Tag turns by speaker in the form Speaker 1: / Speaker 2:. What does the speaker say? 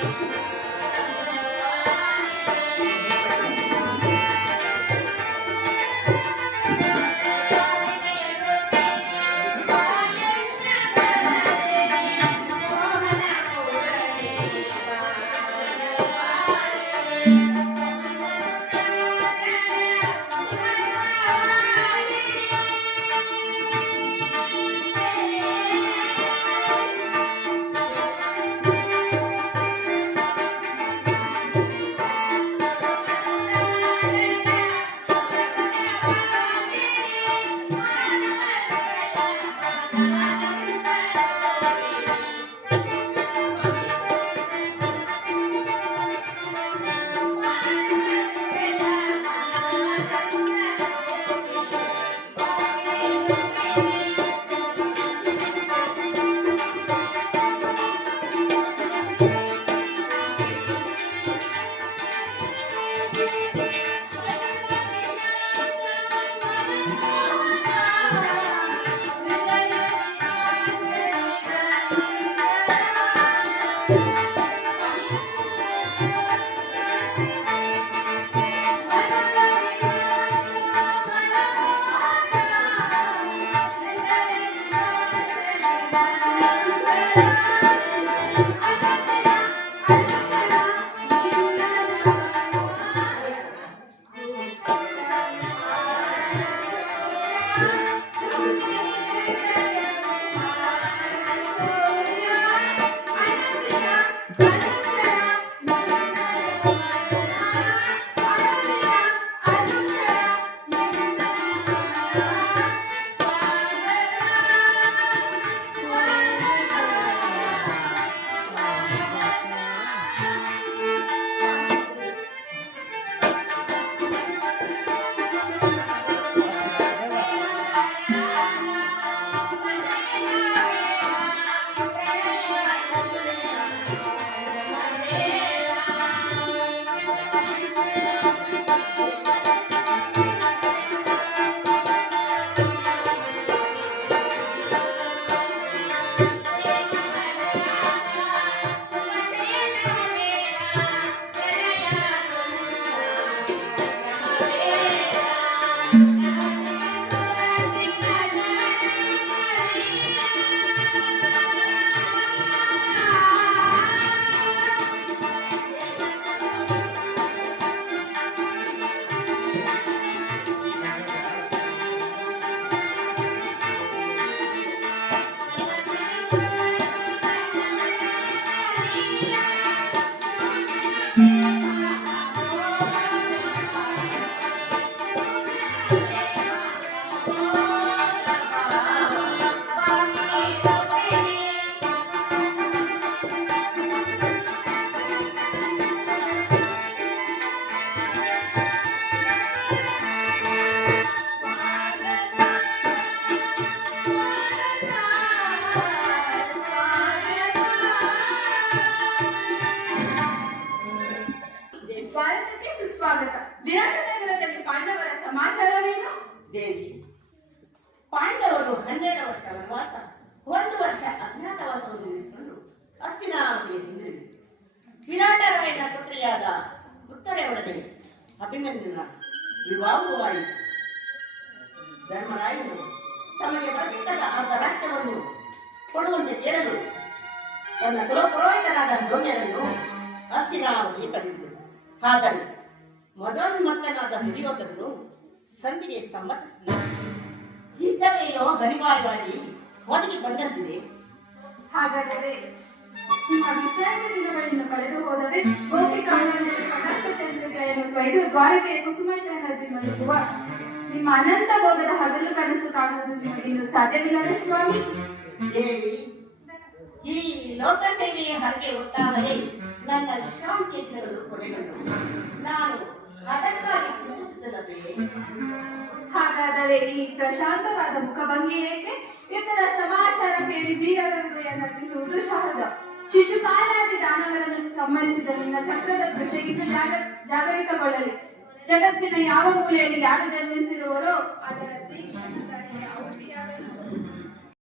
Speaker 1: Thank you.
Speaker 2: ದೇವಿ ಪಾಂಡವರು ಹನ್ನೆರಡು ವರ್ಷ ವನವಾಸ, ಒಂದು ವರ್ಷ ಅಜ್ಞಾತವಾಸವನ್ನು ನಡೆಸಿಕೊಂಡು ಹಸ್ತಿನಾವತಿಗೆ ಹಿಂದಿರುಗಿ. ವಿರಾಟರಾಯನ ಪುತ್ರಿಯಾದ ಉತ್ತರೆಯೊಡನೆ ಅಭಿನಂದನ. ವಿವಾಹವಾಯಿತು ಧರ್ಮರಾಯನು ತಮಗೆ ಬರಬೇಕಾದ ಅರ್ಧ ರಾಜ್ಯವನ್ನು ಕೊಡುವಂತೆ ಕೇಳಲು ತನ್ನ ಕುಲಪುರೋಹಿತರಾದ ಪುರೋಹಿತರಾದ ದ್ರೋಣ್ಯರನ್ನು ಹಸ್ತಿನಾವತಿಗೆ ಕಳಿಸಿದರು. ಆದರೆ ಮದೋನ್ಮತ್ತನಾದ ದುರ್ಯೋಧನನು ಸಂಧಿಗೆ ಸಮ್ಮತಿಸಿದ ಯುದ್ಧವೇನೋ ಅನಿವಾರ್ಯವಾಗಿ ಒದಗಿ ಬಂದಂತಿದೆ.
Speaker 1: ಹಾಗಾದರೆ ನಿಮ್ಮ ವಿಶ್ರಾಂತಿ ದಿನಗಳನ್ನು ಕಳೆದು ಹೋದರೆ ಗೋಪಿಕಾಂಡನಲ್ಲಿ ಕಟಾಕ್ಷ ಚಂದ್ರಿಕೆಯನ್ನು ಕೊಯ್ದು ದ್ವಾರಕೆಯ ಕುಸುಮ ಮಲಗುವ ನಿಮ್ಮ ಅನಂತ ಭೋಗದ ಹಗಲು ಕನಸು ಕಾಣುವುದು ಸಾಧ್ಯವಿಲ್ಲ ಸಾಧ್ಯವಿಲ್ಲವೇ ಸ್ವಾಮಿ?
Speaker 2: ದೇವಿ ಈ ಲೋಕ ಸೇವೆಯ ಹರಕೆ ನನ್ನ ವಿಶ್ರಾಂತಿಯ ದಿನಗಳು ಕೊನೆಗೊಂಡು ನಾನು ಅದಕ್ಕಾಗಿ ಚಿಂತಿಸುತ್ತಲ್ಲವೇ
Speaker 1: ಹಾಗಾದರೆ ಈ ಪ್ರಶಾಂತವಾದ ಮುಖಭಂಗಿ ಏಕೆ? ಇತರ ಸಮಾಚಾರ ಕೇಳಿ ವೀರರ ಹೃದಯ ನಟಿಸುವುದು ಶಾರದ. ಶಿಶುಪಾಲಾದಿ ದಾನಗಳನ್ನು ಸಂಬಂಧಿಸಿದ ನಿನ್ನ ಚಕ್ರದ ಕೃಷ ಇನ್ನು ಜಾಗ, ಜಾಗರಿತಗೊಳ್ಳಲಿ. ಜಗತ್ತಿನ ಯಾವ ಮೂಲೆಯಲ್ಲಿ ಯಾರು ಜನ್ಮಿಸಿರುವರೋ ಅದರ ತೀಕ್ಷ್ಣ.